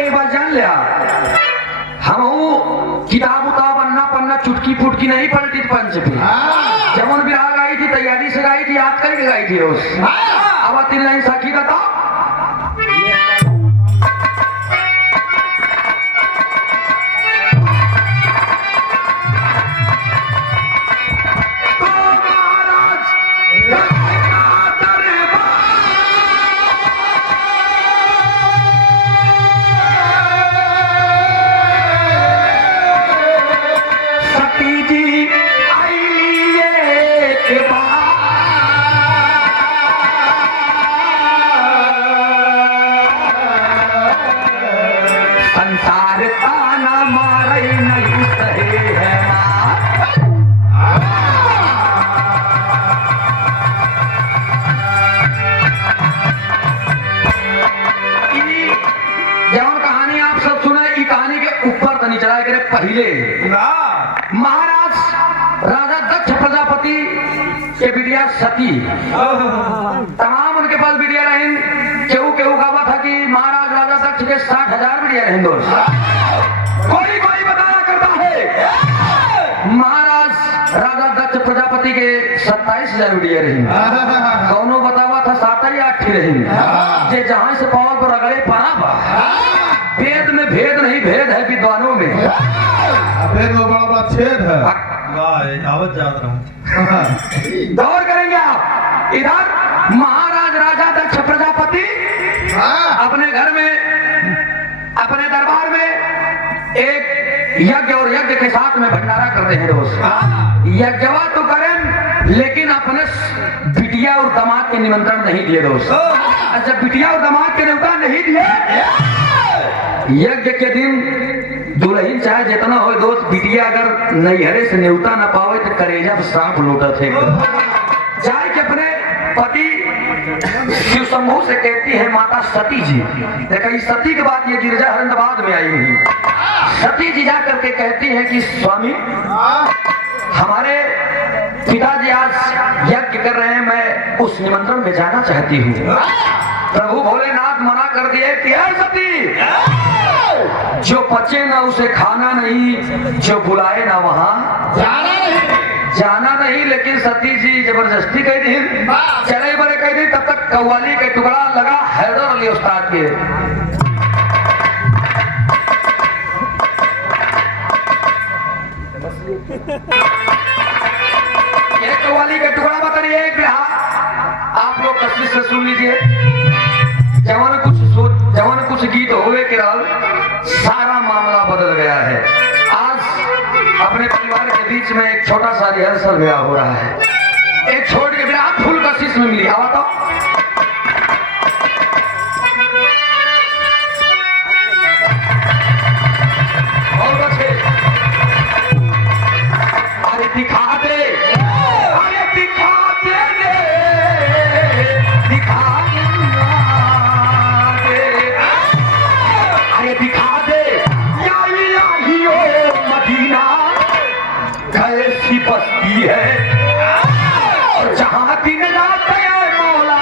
एक बार जान लिया हम किताब उताब अन्ना पन्ना चुटकी फुटकी नहीं पलटी पंच पे जमन बिहार गाई थी तैयारी से गाई थी याद करके गाई थी उस अब 3 लाइन साखी का था पहले महाराज राजा दक्ष प्रजापति के बिटिया सती तमाम उनके पास बिटिया रही केहू केहू कहा था कि महाराज राजा दक्ष के 60,000 बिटिया रही दोस्त कोई कोई बताया करता है महाराज राजा दक्ष प्रजापति के 27,000 बिटिया रही दोनों बतावा था 7 या 8 रही जे जहां से पावल पर रगड़े पड़ा वेद में भेद नहीं भेद है विद्वानों में भेद में बड़ा छेद है आवत जात रहूं गौर करेंगे आप इधर महाराज राजा दक्ष प्रजापति अपने घर में अपने दरबार में एक यज्ञ और यज्ञ के साथ में भंडारा कर रहे हैं दोस्त यज्ञवा तो करें लेकिन अपने बिटिया और दामाद के निमंत्रण नहीं दिए दोस्त अच्छा बिटिया और दामाद के न्योता नहीं दिए यज्ञ के दिन दुल्हन चाहे जितना हो दोस्त बिटिया अगर नैहरे से न्योता न पावे तो करेजा सांप लूटा थे जाए के अपने पति शिव शंभू से कहती है माता सती जी देखा सती के बाद ये गिरजा हरिंद्रबाद में आई नहीं सती जी जा करके कहती है कि स्वामी हमारे पिताजी आज यज्ञ कर रहे हैं मैं उस निमंत्रण में जाना चाहती हूँ प्रभु भोलेनाथ मना कर दिए कि सती जो पचे ना उसे खाना नहीं जो बुलाए ना वहां जाना नहीं लेकिन सती जी जबरदस्ती कह दी चले बड़े कह दी तब तक कव्वाली का टुकड़ा लगा हैदर अली उस्ताद के ये कव्वाली का टुकड़ा बता रही है आप लोग तस्वीर से सुन लीजिए जवान कुछ गीत हुए के सारा मामला बदल गया है आज अपने परिवार के बीच में एक छोटा सा रिहर्सल ब्याह हो रहा है एक छोड़ के ब्याह फूल का शीश में मिली आवा तो और बच्चे अरे दिखा दे बस्ती है और जहां दिन रात मौला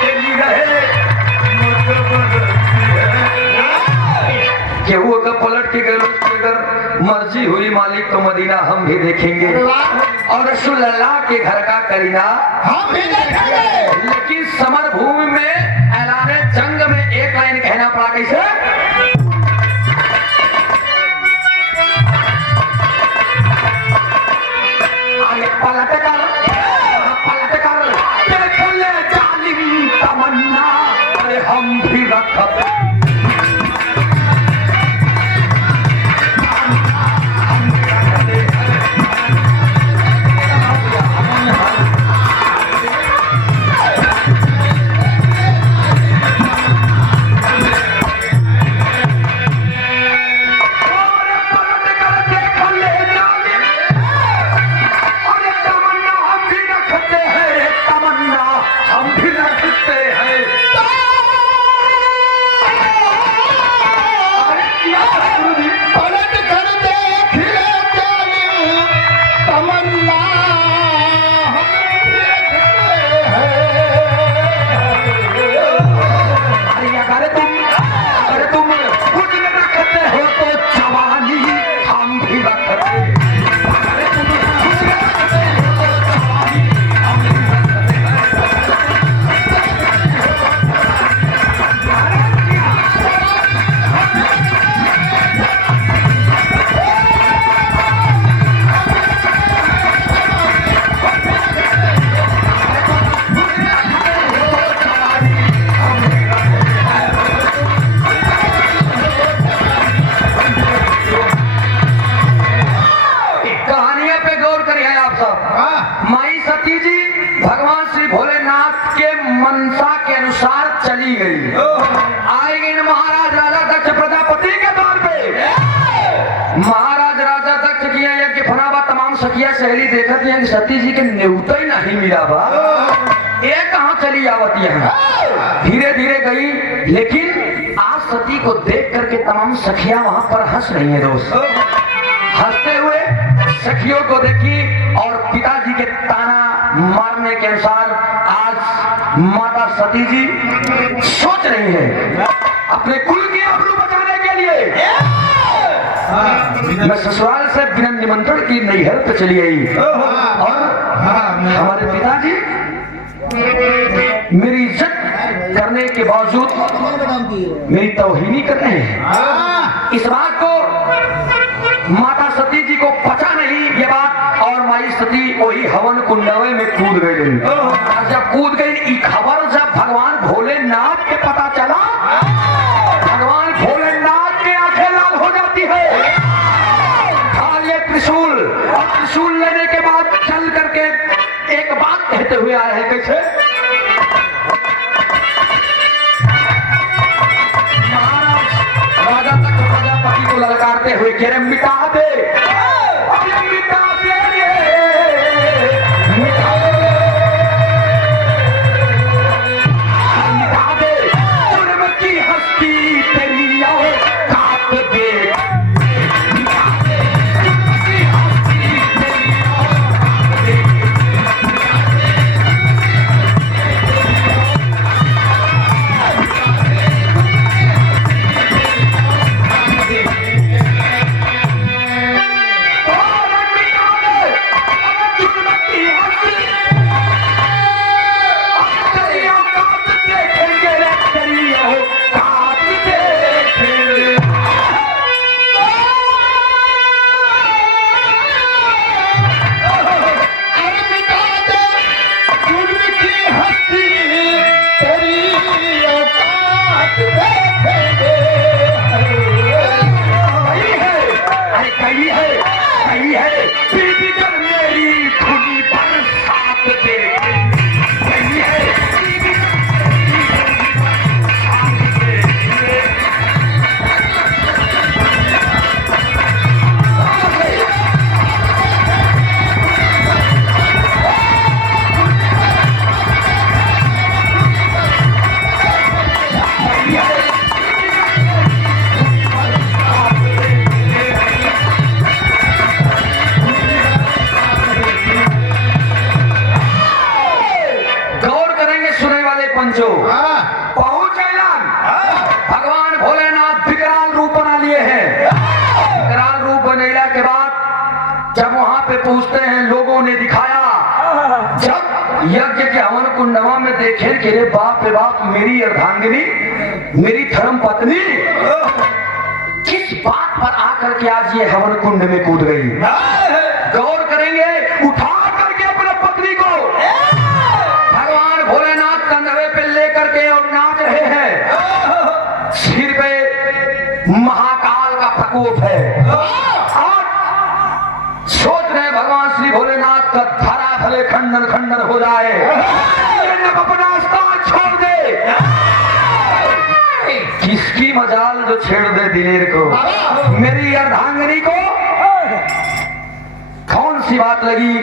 तेरी रहे केहू अगर पलट के गए अगर मर्जी हुई मालिक तो मदीना हम भी देखेंगे और रसूल अल्लाह के घर का करीना हम भी देखेंगे लेकिन समर भूमि में ऐलाने जंग में एक लाइन कहना पड़ा कैसे पलटकर देख ले जालिम तमन्ना अरे हम भी रखते सहेली देखत है कि सती जी के न्योता ही नहीं मिला बा, ये कहाँ चली आवती है। धीरे धीरे गई, लेकिन आज सती को देख करके तमाम सखियां वहां पर हंस रही हैं दोस्त। हंसते हुए सखियों को देखी और पिताजी के ताना मारने के अनुसार आज माता सती जी सोच रही है अपने कुल की आबरू बचाने के लिए मैं ससुराल से बिना निमंत्रण की नैहर पे चली आई और हमारे पिताजी मेरी इज्जत करने के बावजूद मेरी तौहीनी कर रहे हैं। इस बात को माता सती जी को पता नहीं ये बात, और माई सती वही हवन कुंडवे में कूद गई। और जब कूद गई ये खबर जब भगवान भोलेनाथ के पता चला, भगवान भोलेनाथ के आंखें लाल हो जाती है। ये त्रिशूल, और त्रिशूल लेने के बाद चल करके एक बात कहते हुए आए हैं, कैसे महाराज राजा तक प्रजापति को ललकारते हुए कह रहे मिटा दे, अरे मिटा दे रे, मिटा दे, मिटा दे जुर्म की हस्ती तेरी आओ काट दे, पहुंच ऐलान भगवान भोलेनाथ विकराल रूप बना लिए हैं। विकराल रूप बनेला के बाद जब वहां पे पहुंचते हैं, लोगों ने दिखाया, जब यज्ञ के हवन कुंडवा में देखे कि रे बाप रे बाप, मेरी अर्धांगिनी, मेरी धर्म पत्नी किस बात पर आकर के आज ये हवन कुंड में कूद गई। गौर करेंगे, उठा करके अपने पत्नी को भगवान भोलेनाथ कंधे पे लेकर के और नाच रहे हैं। सिर पे महाकाल का प्रकोप है और सोच रहे भगवान श्री भोलेनाथ का धरा भले खंडन खंडन हो जाए, अपना स्थान छोड़ दे। किसकी मजाल जो छेड़ दे दिलेर को, मेरी अर्धांगिनी को कौन सी बात लगी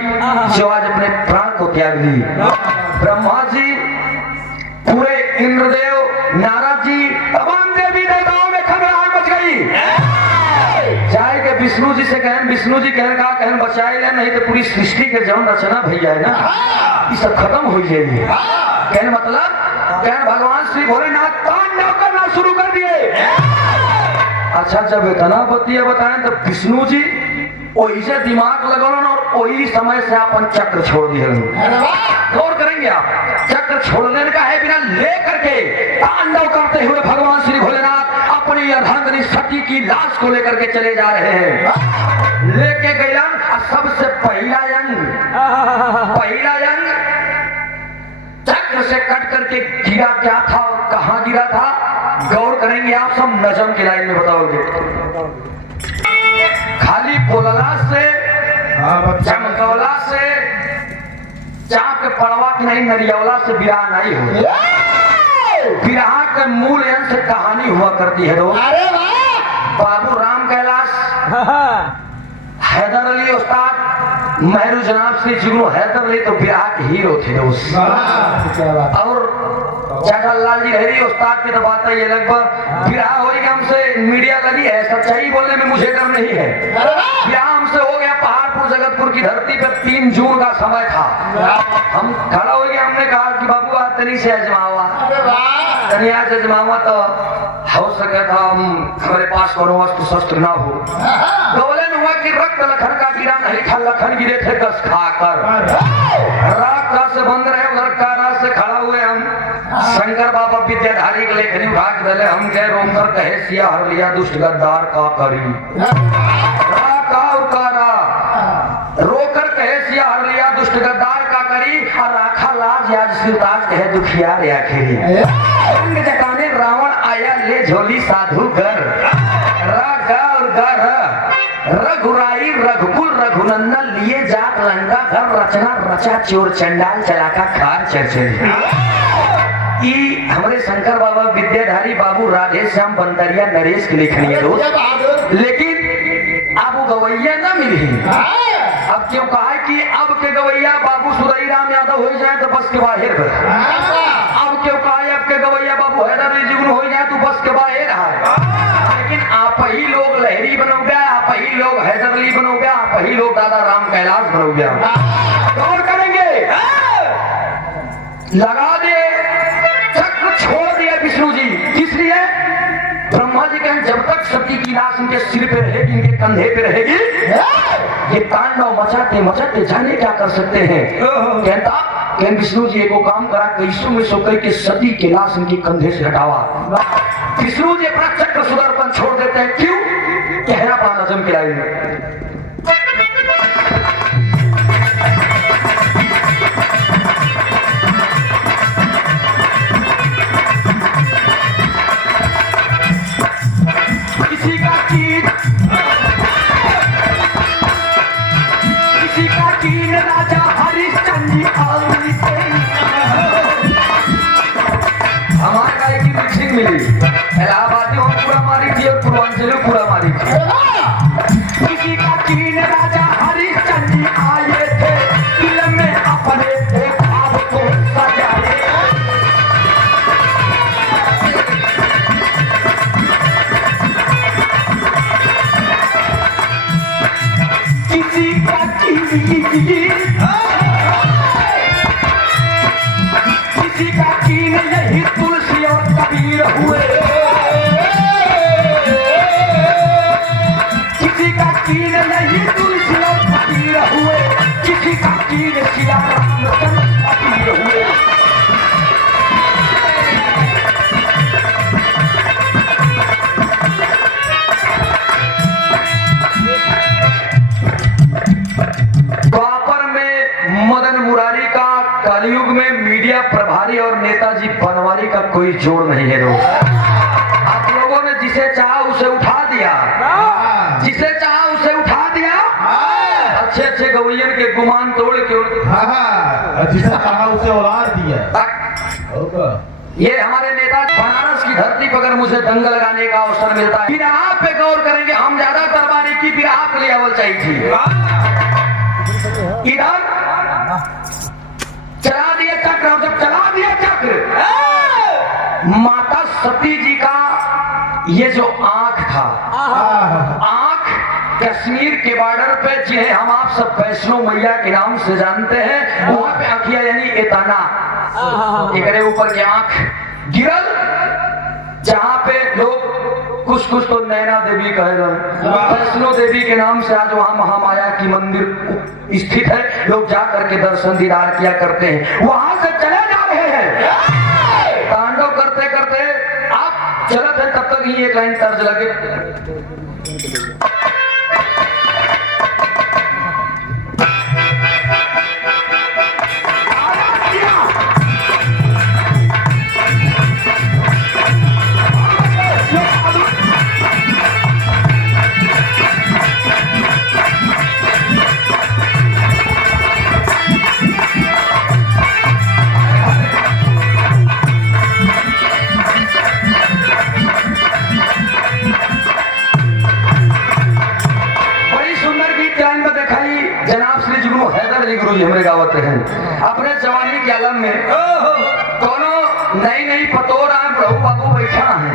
जो आज अपने प्राण को त्याग दी। ब्रह्मा जी, पूरे इंद्रदेव, नारद जी, तमाम देवी देवताओं में खबराहट मच गई। जाए के विष्णु जी से कहन, विष्णु जी कहन का कहन बचाए ले, नहीं तो पूरी सृष्टि के जौन रचना भैया है ना, ये सब खत्म हो जाएगी। कहने मतलब कहन भगवान श्री भोलेनाथ तांडव करना शुरू कर दिए। अच्छा, जब इतना बतिया बताएं तो विष्णु जी वही से दिमाग लगौलन और वही समय से अपन चक्र छोड़ दिए। गौर करेंगे आप, चक्र छोड़ने का है बिना लेकर के तांडव करते हुए भगवान श्री भोलेनाथ अपनी अर्धांगिनी सती की लाश को लेकर के चले जा रहे हैं। लेके गए सबसे पहला यंग चक्र से कट करके गिरा क्या था और कहां गिरा था, गौर करेंगे आप सब। नजम की लाइन में बताओगे। खाली बोलला से, चमकौला से, चाप के पड़वा की नहीं, नरियौला से विराह नहीं हो। विराह के मूल अंश से कहानी हुआ करती है दोस्त। बाबू राम कैलाश, हैदर अली उस्ताद, मेहरू जनाब श्री जुगनू हैदर ले तो बिहार के हीरो थे दोस्त। और चाचा लाल जी लहरी उस्ताद की तो बात है ये लगभग बिहार हो गया हमसे मीडिया लगी है, सच्चाई बोलने में मुझे डर नहीं है। बिहार हमसे हो गया पहाड़पुर जगतपुर की धरती पर 3 जून का समय था। हम खड़ा हो गया, हमने कहा कि बाबू आज तनी से अजमावा, तनिया से अजमावा तो हो सके था हमारे पास कोनो वस्त्र शस्त्र ना हो। गौलन हुआ कि रक्त लखन का गिरा नहीं था, लखन गिरे थे कस खाकर। रात का से बंद रहे उधर कारा से खड़ा हुए हम शंकर बाबा विद्याधारी के लेखनी उठा के दले हम कह रोकर कहे सिया हर लिया दुष्ट गद्दार का करी रोकर कहे सिया हर लिया दुष्ट गद्दार का करी और राखा लाज याद सिरताज कहे दुखियार आखिरी रंग जगाने रावण आया ले झोली साधु घर रघुराई रघुकुल रघुनंदन लिए जात लंका घर रचना रचा चोर चंडाल चलाका खार चर्चरी। हमारे शंकर बाबा विद्याधारी बाबू राधे श्याम बंदरिया नरेश की लिखनी है दोस्त, लेकिन अब वो गवैया ना मिली। अब क्यों कहा है कि अब के गवैया बाबू सुरई राम यादव हो जाए तो बस के बाहर। अब क्यों कहा है अब के गवैया बाबू हैदर अली जुगनू हो जाए तो बस के बाहर है। लेकिन आप ही लोग लहरी बनोगे, आप ही लोग हैदर अली बनोगे, आप ही लोग दादा राम कैलाश बनोगे। गौर करेंगे, लगा दे चक्र छोड़ दिया विष्णु जी, इसलिए ब्रह्मा जी कहें जब तक सती की लाश इनके सिर पे रहेगी, इनके कंधे पे रहेगी, ये तांडव मचाते मचाते जाने क्या कर सकते हैं। कहता विष्णु जी को काम करा कैसो में सो कह के सती की लाश इनके कंधे से हटावा। विष्णु जी अपना चक्र सुदर्शन छोड़ देते हैं, क्यों? कहना पा नजम के लाइन में राजा हरिश्चंद्र हमारे का एक ही मिक्सिंग मिली, इलाहाबादी और पूरा मारी थी और पूर्वांचल पूरा मारी थी। किसी का चीन राजा हरिश्चंद्र आए थे, फिल्म में अपने थे ख्वाब को सजाए। किसी का किसी का कीन यही तुलसी और कबीर हुए, किसी का कीन यही तुलसी और कबीर हुए, किसी का कीन सिया रामचंद्र कबीर हुए। मदन मुरारी का कलयुग में मीडिया प्रभारी और नेताजी बनवारी का कोई जोड़ नहीं है दोस्त। आप लोगों ने जिसे चाहा उसे उठा दिया, जिसे चाहा उसे उठा दिया, अच्छे अच्छे गवैयन के गुमान तोड़ के जिसे चाहा उसे उलार दिया। ये हमारे नेता बनारस की धरती पर अगर मुझे दंग लगाने का अवसर मिलता है, बिरहा पे गौर करेंगे, हम ज्यादा तरबारी की बिरहा के लिए अवल चाहिए। इधर चला दिया चक्र, और जब चला दिया चक्र, माता सती जी का ये जो आंख था, आंख कश्मीर के बॉर्डर पे जिन्हें हम आप सब वैष्णो मैया के नाम से जानते हैं, वहां पे आंखिया यानी एताना एकरे ऊपर की आंख गिरल, जहां पे लोग कुछ कुछ तो नैना देवी कहे वैष्णो देवी के नाम से आज वहां महामाया की मंदिर स्थित है। लोग जा करके दर्शन दीदार किया करते हैं, वहां से चले जा रहे हैं तांडव करते करते। आप चलते हैं तब तक ही एक लाइन तर्ज लगे, अली गुरु जी हमारे गावत हैं अपने जवानी के आलम में दोनों नई नई पतोर आए प्रभु बाबू बैठा है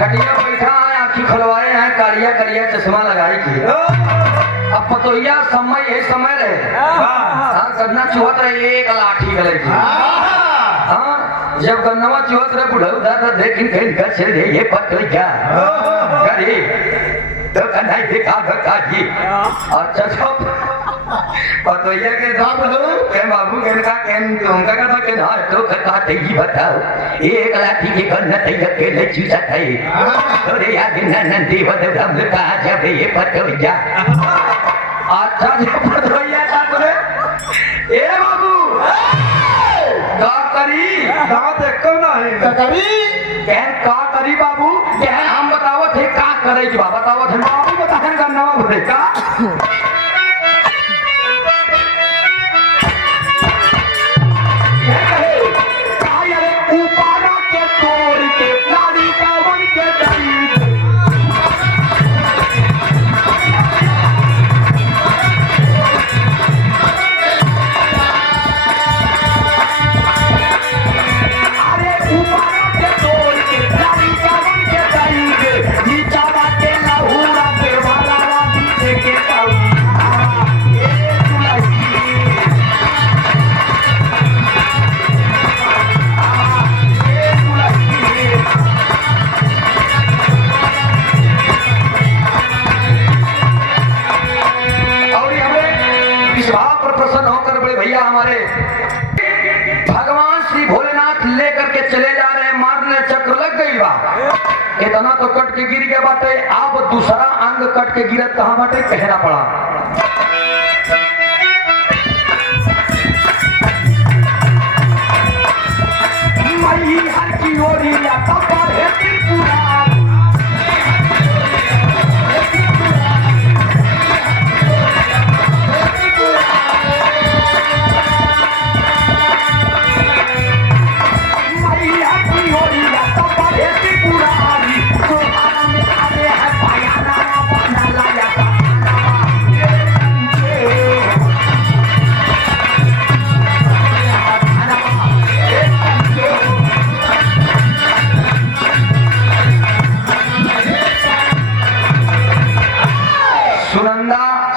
खटिया बैठा है आँखी खुलवाए हैं कारिया करिया चश्मा लगाई की अब पतोहिया समय ये समय रहे हाँ गन्ना चुहत रहे एक लाठी गले की हाँ जब गन्नवा चुहत रहे बुढ़ऊ दादा देखी कहीं घर से दे ये पतोहिया करे तो कन्हई दिखा धक्का जी अच्छा सब पतोहिया के दाम लो के बाबू के का तुमका का के ना तो का ते ही बताओ एक लाठी के गन्ना ते के ले चीजा थे तोरे याद नन देव दम का जब ये पतोहिया अच्छा जब पतोहिया था तोरे ए बाबू का करी दांत एको ना है का करी कहन का करी बाबू कहन हम बतावत है का करे जी बाबा बतावत है बाबू बताहन का नाम बोले का भगवान श्री भोलेनाथ लेकर के चले जा रहे हैं मारने चक्र लग गई बा इतना तो कट के गिर गया बाटे अब दूसरा अंग कट के गिरत कहां बाटे कहना पड़ा मई हर की ओरिया तब है त्रिपुरा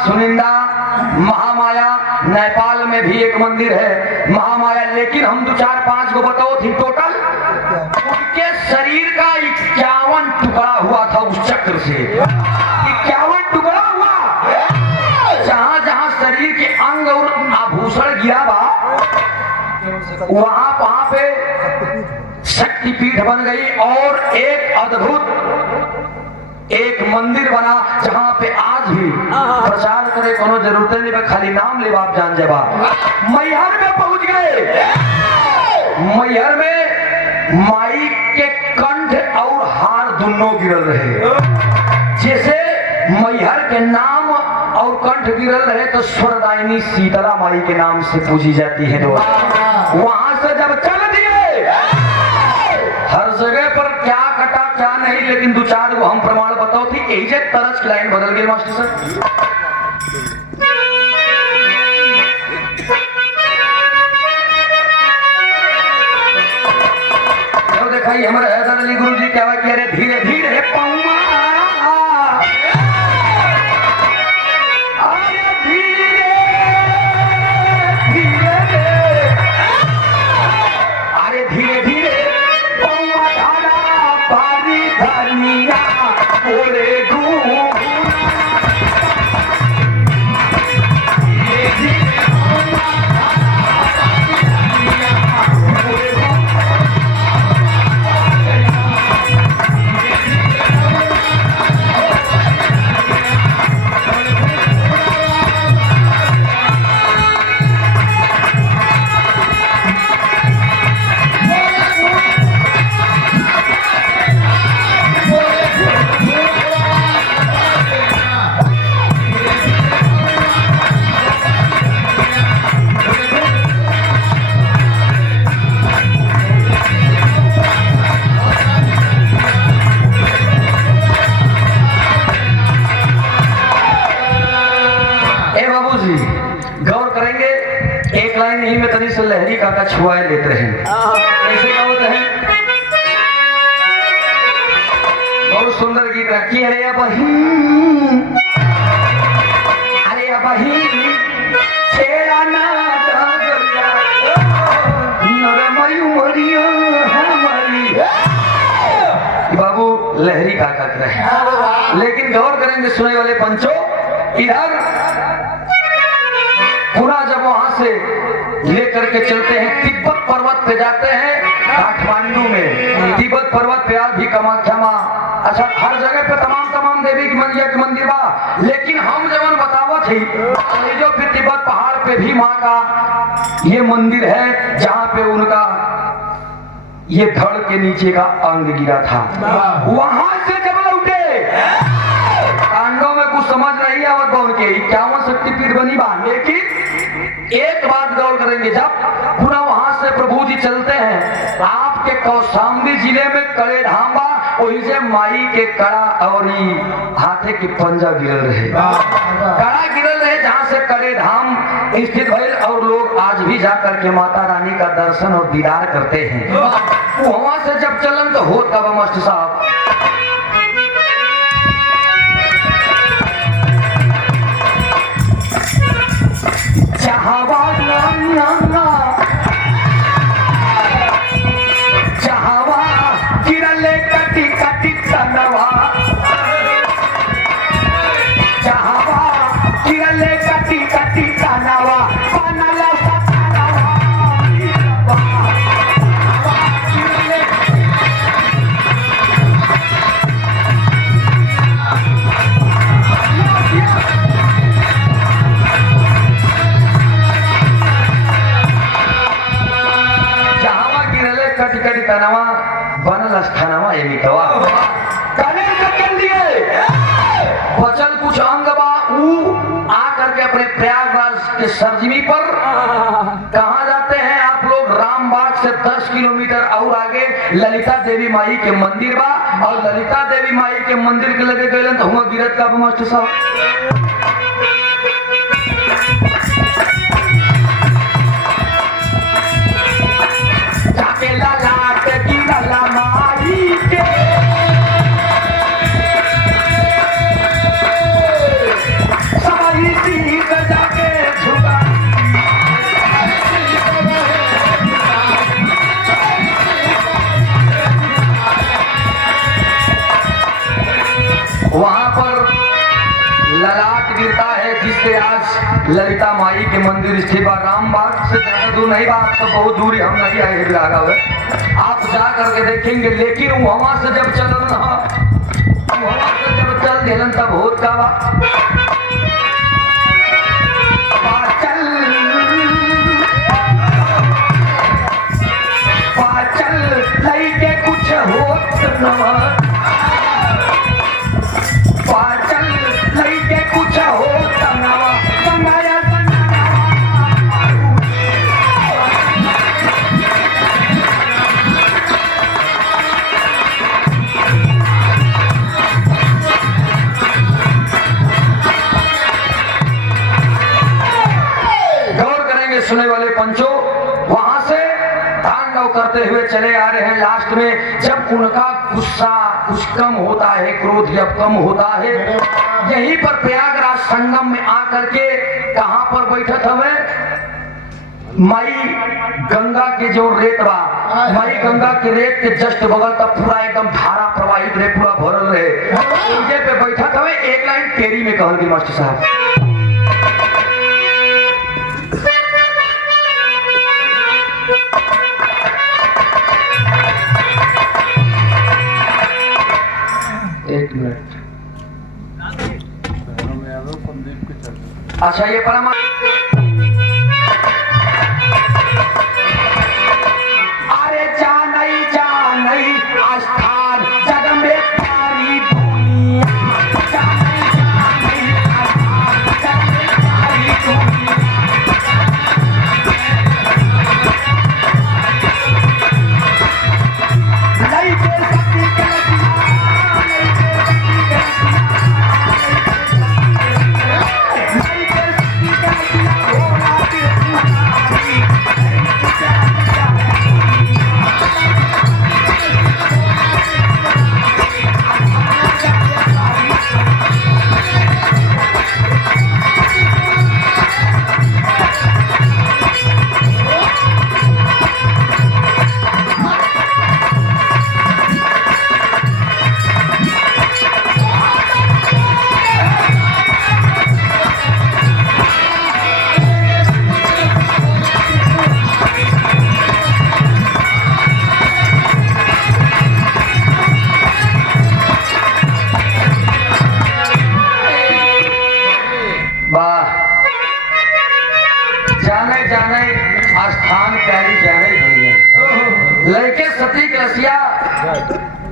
सुनिंदा महामाया नेपाल में भी एक मंदिर है महामाया लेकिन हम 2 4 5 को बताओ थी टोटल उनके शरीर का 51 टुकड़ा हुआ था उस चक्र से 51 टुकड़ा हुआ जहां जहां शरीर के अंग और आभूषण गिरा बा वहां पे शक्तिपीठ बन गई और एक अद्भुत एक मंदिर बना जहां पे आज भी प्रचार करे कोनो जरूरत नहीं खाली नाम ले आप जान जबा मैहर में पहुंच गए मैहर में माई के कंठ और हार दोनों गिरल रहे जैसे मैहर के नाम और कंठ गिरल रहे तो स्वरदायिनी शीतला माई के नाम से पूजी जाती है वहां से जब चल दिए हर जगह पर क्या कटा क्या नहीं लेकिन 2 4 को हम प्रमाण बताओ थी यही से तरस की लाइन बदल गई मास्टर सर तो दिखाई हमारे हैदर अली गुरु जी क्या कह रहे धीरे धीरे पौमा से लहरी काका छुआए लेते हैं। कैसे का होता है? बहुत सुंदर गीत रखी है। अरे बहिन, अरे बहिन छेड़ा ना बाबू लहरी काका रहे। लेकिन गौर करेंगे सुनने वाले पंचों, इधर पुनः जब वहां से लेकर के चलते हैं तिब्बत पर्वत पे जाते हैं, काठमांडू में तिब्बत पर्वत पे आज भी कामाख्या माँ, अच्छा हर जगह पे तमाम देवी की मंदिर बा, लेकिन हम जवन बतावत थी जो फिर तिब्बत पहाड़ पे भी माँ का ये मंदिर है जहाँ पे उनका ये धड़ के नीचे का अंग गिरा था। वहां से जब लौटे कांडों में कुछ समझ नहीं आवत उनके 51 शक्तिपीठ बनी बा, लेकिन एक बात गौर करेंगे, जब पुनः वहां से प्रभु जी चलते हैं आपके कौशाम्बी जिले में कड़े धाम बा, वही से माई के कड़ा और हाथे के पंजा गिरल रहे, कड़ा गिरल रहे जहाँ से कड़े धाम स्थित भइल, और लोग आज भी जाकर के माता रानी का दर्शन और दीदार करते हैं। वहां से जब चलन तो होता बा मास्टर साहब, बचल कुछ अंग बा आकर के अपने प्रयागराज के सरजमी पर कहा जाते हैं आप लोग, रामबाग से 10 किलोमीटर और आगे ललिता देवी माई के मंदिर बा, और ललिता देवी माई के मंदिर के लगे गए तो हुआ गिरत का मास्टर साहब जाके लालाट गिरला माई के वहां पर ललाट गिरता है जिससे आज ललिता माई के मंदिर स्थित बा। रामबाग से ज्यादा दूर नहीं बा, तो बहुत दूरी हम नहीं आए बिलागा हुए, आप जा करके देखेंगे। लेकिन वहां से जब चलन वहां से जब चल दिलन तब होत का बा पाचल लई के कुछ होत न पाचल लई के कुछ होत नवा बनाया गौर करेंगे सुनने वाले पंचों, वहां से तांडव करते हुए चले आ रहे हैं। लास्ट में जब उनका गुस्सा कुछ कम होता है, क्रोध जब कम होता है, यहीं पर प्रयागराज संगम में आकर के कहां पर बैठत हमें माई गंगा के जो रेत बा, माई गंगा के रेत के जस्ट बगल तक पूरा एकदम धारा प्रवाहित रहे, पूरा भरल रहे, उनके पे बैठत हमें। एक लाइन तेरी में कहल मास्टर साहब, एक मिनट, अच्छा ये परमा अरे जानई आस्थान जग में सारी दुनिया, जानई आस्थान जग में सारी दुनिया, नहीं दे सकती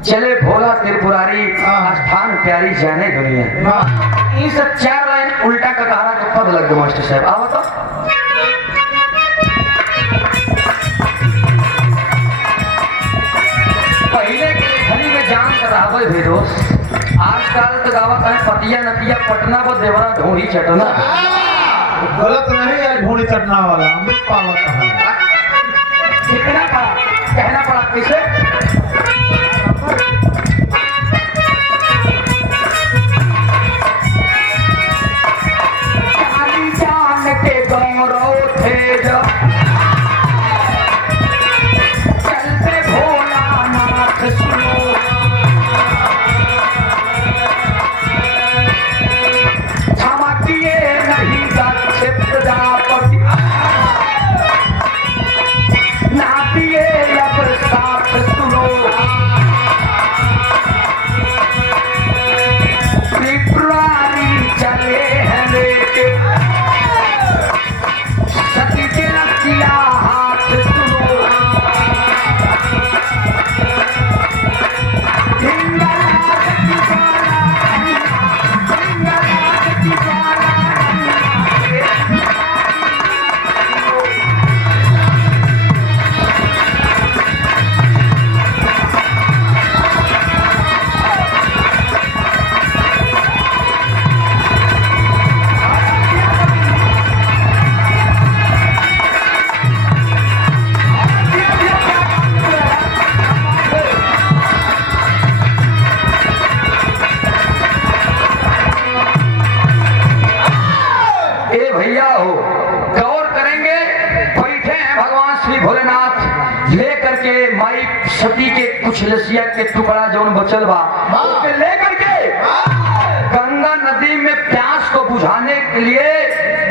चले भोला त्रिपुरारी स्थान प्यारी जाने दुनिया। इस 4 लाइन उल्टा कटारा का पद लग गया मास्टर साहब। आओ तो पहले के लेखनी में जान कर रहा भी दोस्त, आजकल तो गावत है पतिया नतिया पटना को देवरा ढूंढी चटना। गलत नहीं है ढूंढी चटना वाला, अमृत पावत है। कितना पड़ा कहना पड़ा किसे? काली जान के गौरव थे जब चलते भोलानाथ सुनो, चमकिए नहीं दक्ष प्रजापति, नापिए अब साथ सुनो, त्रिपुरारी चले हैं लेके सती के रसिया हाथ सुनो, हिंगलाज की ज्वाला हिंगलाज की ज्वाला। ए भैया हो गौर करेंगे, बैठे हैं भगवान श्री भोलेनाथ लेकर के माई सती के कुछ लसिया के टुकड़ा जौन बचल बा उसके लेकर के गंगा नदी में प्यास को बुझाने के लिए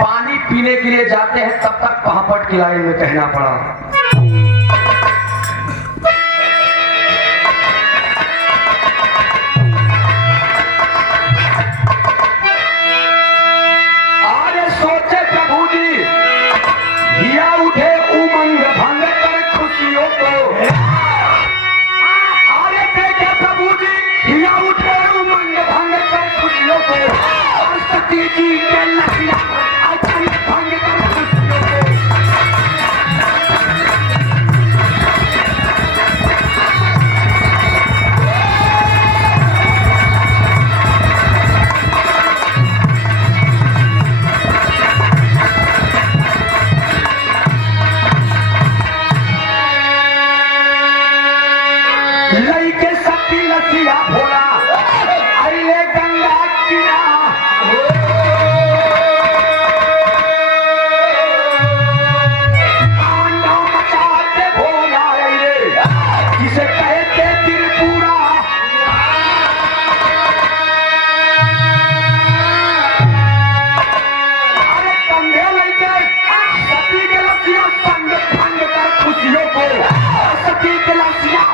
पानी पीने के लिए जाते हैं। तब तक पहापट की लाइन में कहना पड़ा। सोचे प्रभु जी हिया उठे उमंग भंग कर खुशियों को, अरे देखे प्रभु जी हिया उठे उमंग भंग कर खुशियों को, और सती जी के लसिया अचंग भंग कर खुशियों को। लई के सती लसिया भोला अरे गंगा किया, तांडव मचाते भोला अरे जिसे कहते त्रिपुरा। अरे कंधे लेके सती के लसिया संग भंग कर खुशियों को, सती के लसिया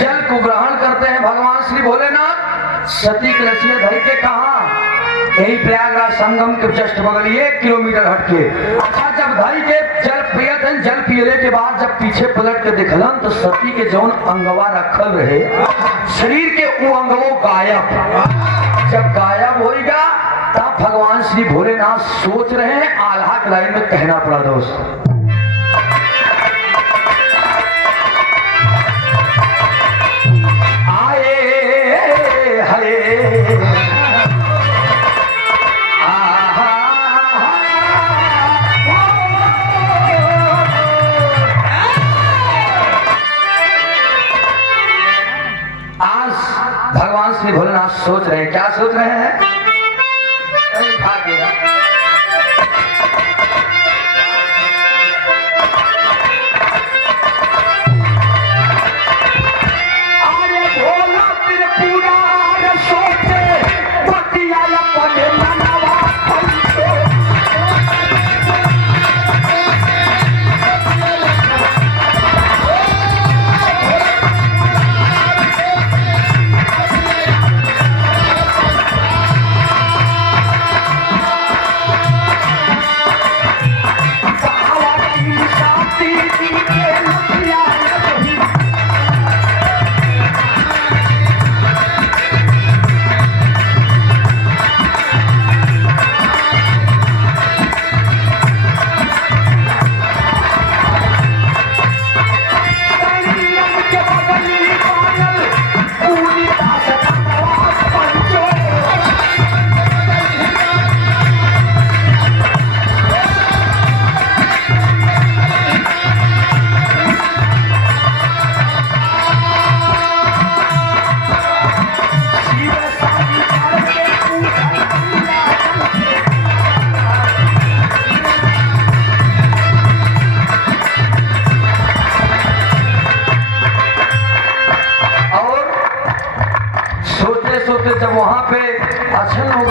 जल को ग्रहण करते हैं भगवान श्री भोलेनाथ। सती के लसिया धर के कहा यही प्रयागराज संगम के जस्ट बगल 1 किलोमीटर हटके। अच्छा जब धरी के जल पियत, जल पियले के बाद जब पीछे पलट के देखलन तो सती के जौन अंगवा रखल रहे शरीर के वो अंगवो गायब। जब गायब होगा तब भगवान श्री भोलेनाथ सोच रहे हैं, आल्हा की लाइन में कहना पड़ा दोस्त। आज भगवान श्री भोलेनाथ सोच रहे हैं, क्या सोच रहे हैं? खा गया अरे भोला त्रिपुरा सोचे बतिया अपने मनवा पंचे।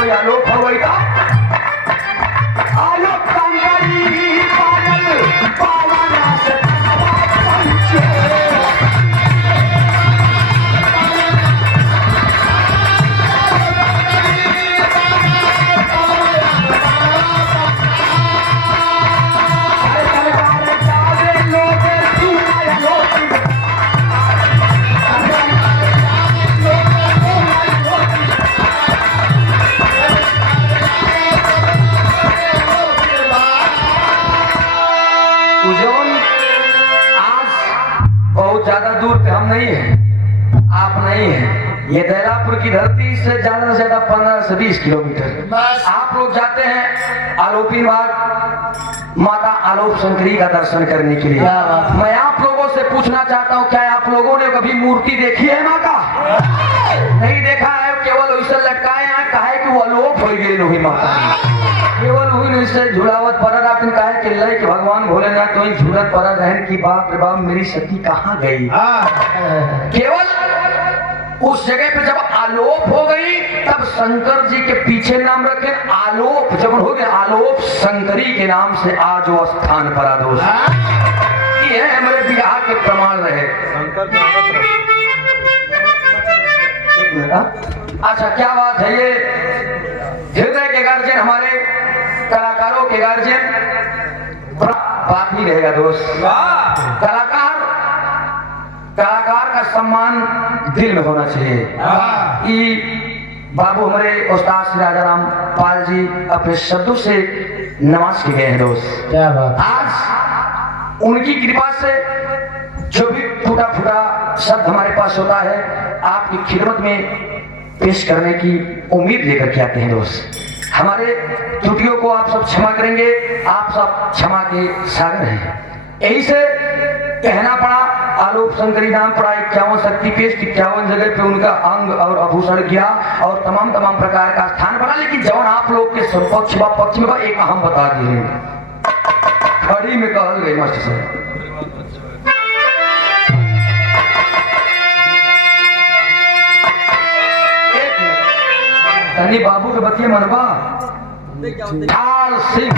कोई आलोक हो गई था आलोक कंकरी पागल पावना से पंचे ज्यादा दूर पे हम नहीं हैं, आप नहीं हैं। ये दैलापुर की धरती से ज्यादा 15 से 20 किलोमीटर आप लोग जाते हैं आलोपी बाग माता आलोक शंकरी का दर्शन करने के लिए। मैं आप लोगों से पूछना चाहता हूँ, क्या आप लोगों ने कभी मूर्ति देखी है माँ का? नहीं देखा है, केवल वैसे लटकाए हैं, कहा है कि वो अलोप हो गई लोही माता केवल हुई से झुलावत पर आपने कहा कि लय कि भगवान भोलेनाथ तो झूलत पर रहन की बाप रे बाप मेरी सती कहाँ गई। केवल उस जगह पे जब आलोप हो गई तब शंकर जी के पीछे नाम रखे आलोप, जब हो गया आलोप शंकरी के नाम से आज वो स्थान पर दोष ये हमारे बिहार के प्रमाण रहे। अच्छा क्या बात है, ये हृदय के गार्जियन हमारे कलाकारों के गार्जियन बात ही रहेगा दोस्त। कलाकार का सम्मान दिल में होना चाहिए। कि बाबू हमारे उस्ताद श्री राजाराम पाल जी अपने शब्दों से नवाज के गए हैं दोस्त। क्या बात। आज उनकी कृपा से जो भी टूटा फूटा शब्द हमारे पास होता है आपकी खिदमत में पेश करने की उम्मीद लेकर के आते हैं दोस्त। हमारे त्रुटियों को आप सब क्षमा करेंगे, आप सब क्षमा के सागर हैं। यही से कहना पड़ा आलोक शंकरी नाम पड़ा 51 शक्तिपीठ 51 जगह पे उनका अंग और आभूषण किया और तमाम प्रकार का स्थान बना। लेकिन जब आप लोग के पक्ष में एक अहम बता दिए खड़ी में कहल गई मस्त से बाबू के बतिये मनवा ढाल सिंह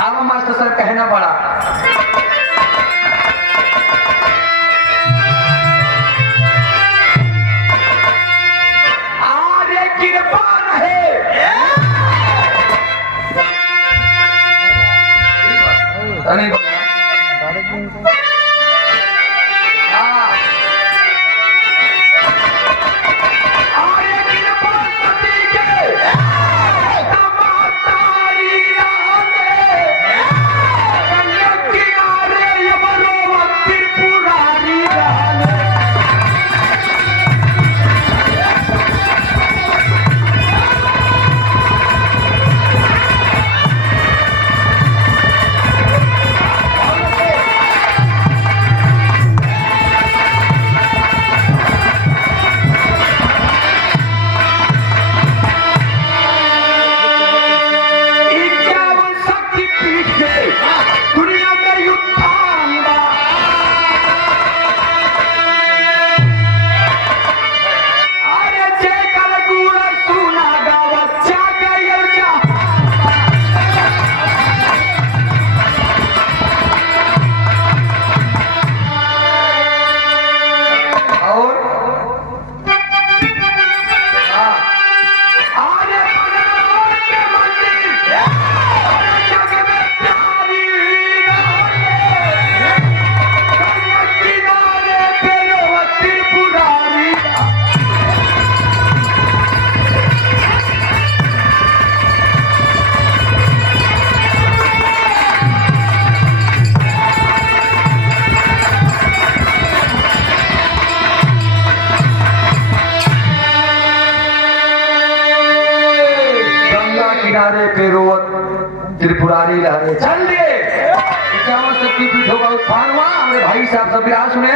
आवा मास्टर सर कहना पड़ा। आर्य कृपा रहे किनारे पे रोवत त्रिपुरारी लहरे चल दिए 51 शक्तिपीठों का उत्थान हुआ। हमारे भाई साहब सब बिहार सुने